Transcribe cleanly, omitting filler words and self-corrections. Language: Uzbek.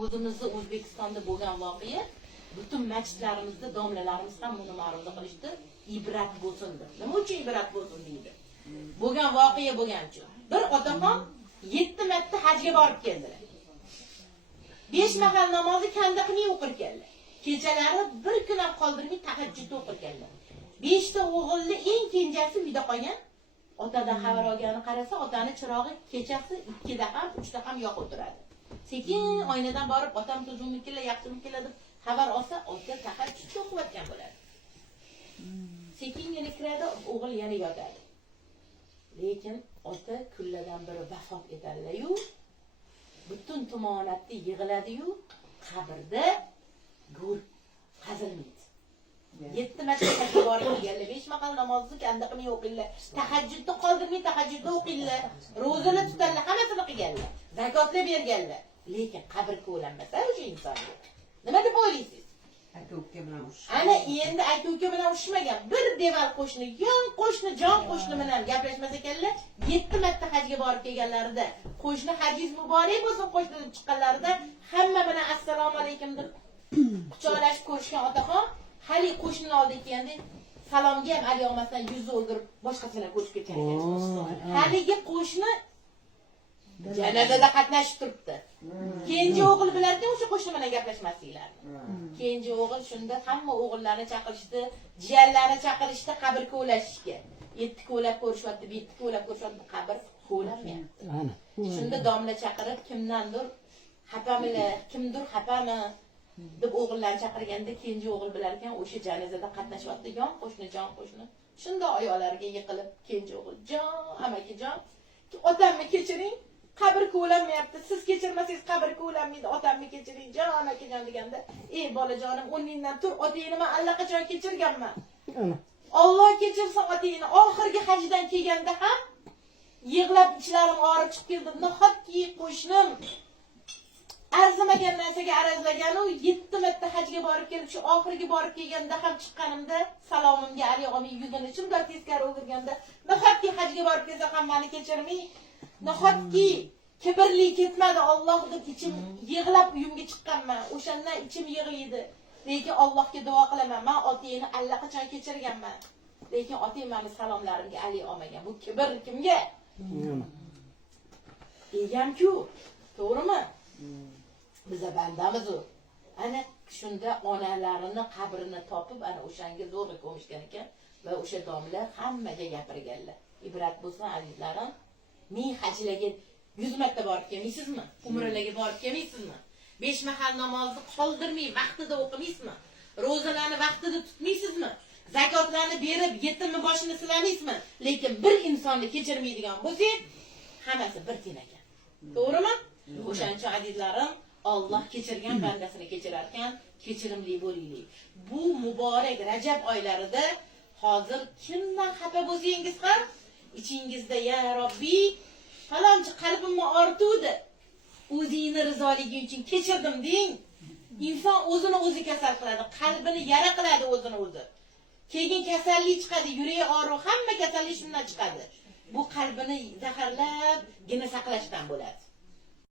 o'zimizni O'zbekistonda bo'lgan voqea butun masjidlarimizda domlalarimiz ham buni ma'ruza qilishdi, ibrat bo'lsin deb. Nima uchun ibrat bo'lsin deydi? Bo'lgan voqea bo'lgancha. Bir otaxon 7 marta hajga borib keldilar. 5 mahal namozni kanda qilmay o'qir keldi. Kechalari bir kun ham qoldirmay tahajjud o'qir keldi. 5 ta o'g'ilni eng kenjasi uyda qolgan. Otadan xabar olgani qarasa, otani chirog'i kechasi 2 da ham, 3 da ham yoqib turadi. Sekin oynadan borib, otam tuzumnikilar, yaxshimikilar deb xabar olsa, ota tahajjud o'qiyotgan bo'ladi. Sekingina kiradi, o'g'il yana yotadi. Lekin ota kunlardan biri vafot etadilar-yu, butun tumonatni yig'iladi-yu, qabrda go'r qazilmaydi. 7 marta hajga borib kelganlar, 5 mahal namozni kanda qilmay o'qinglar, tahajjudni qoldirmay tahajjudni o'qinglar, ro'zalar tutganlar, hammasini qilganlar, zakotlar berganlar. Lekin qabr ko'lanmasa o'sha insonga. Nima deb o'ylaysiz? Aka-uka bilan urush. Ana endi aka-uka bilan urushmagan, bir deval qo'shni, yon qo'shni, jon qo'shni bilan gaplashmas ekanlar. 7 marta hajga borib kelganlarida, qo'shni hajiz muborak bo'lsin qo'shnidan chiqqanlarida hamma bilan assalomu alaykum deb quchoqlashib ko'rishgan otaxon, hali qo'shnining oldiga kelganda salomga ham ali olmasdan yuzni o'ldirib boshqasini ko'chib ketgan ekan. Haligi qo'shni janozada qatnashib turibdi. Kenji o'g'il bilarkan o'sha qo'shni bilan gaplashmasliklarini. Kenji o'g'il shunda hamma o'g'illarni chaqirishdi, jiyanlarni chaqirishdi qabr ko'lashishga. 7 ko'lab ko'rishyapti, 7 ko'lab ko'rishyapti, qabr ko'lanmayapti. Shunda domla chaqirib kimdandir xapamilar, kimdir xapami deb o'g'illarni chaqirganda kenji o'g'il bilarkan o'sha janozada qatnashyapti, jon qo'shni. Shunda oyoqlariga yiqilib kenji o'g'il, "Jon, amakijon, otamni kechiring. Qabr ko'lanmayapti. Siz kechirmasangiz qabr ko'lanmaydi. Otamni kechiring, jon amakijon" deganda, "Ey bolajonim, o'rningdan tur, otangni men allaqachon kechirganman. Alloh kechirsin otangni. Oxirgi hajdan kelganda ham yig'lab ichlarim og'rib chiqib keldi. Nahotki qo'shnim arzimagan narsaga arazlagan u 7 marta hajga borib kelib, shu oxirgi borib kelganda ham chiqqanimda salomimga ali olmay yuzini chimdab teskari o'girganda, nahotki hajga borib kelsa ham meni kechirmay, nahotki kibrli ketmadi Alloh deb ichim yig'lab uyimga chiqqanman. O'shandan ichim yig'laydi. Lekin Allohga duo qilaman. Men otangni allaqachon kechirganman. Lekin otang meni salomlarimga ali olmagan. Bu kibr kimga? Degan-ku, to'g'rimi? Biza bandamiz u. Ana shunda onalarini qabrini topib, ana o'shanga zo'rg'a ko'mishgan ekan va o'sha domla hammaga gapirganlar. Ibrat bo'lsin azizlarim. Men hajlarga 100 marta borib kelmaysizmi? Umralarga borib kelmaysizmi? 5 mahal namozni qoldirmay vaqtida o'qimaysizmi? Ro'zalarni vaqtida tutmaysizmi? Zakotlarni berib yetimni boshini silamaysizmi? Lekin bir insonni kechirmaydigan bo'lsangiz, hammasi bir ten ekan. To'g'rimi? O'shancha azizlarim, Alloh kechirgan bandasini kechirar ekan, kechirimli bo'laylik. Bu muborak Rajab oylarida hozir kimdan xafa bo'lsangiz ham ichingizda ya Robbi, falonchi qalbimni ortuvdi. O'zingni rizoligi uchun kechirdim deng. Inson o'zini o'zi kasal qiladi, qalbini yara qiladi o'zini o'zi. Keyin kasallik chiqadi, yurak og'riq, hamma kasallik shundan chiqadi. Bu qalbini zaharlab, gina saqlashdan bo'ladi.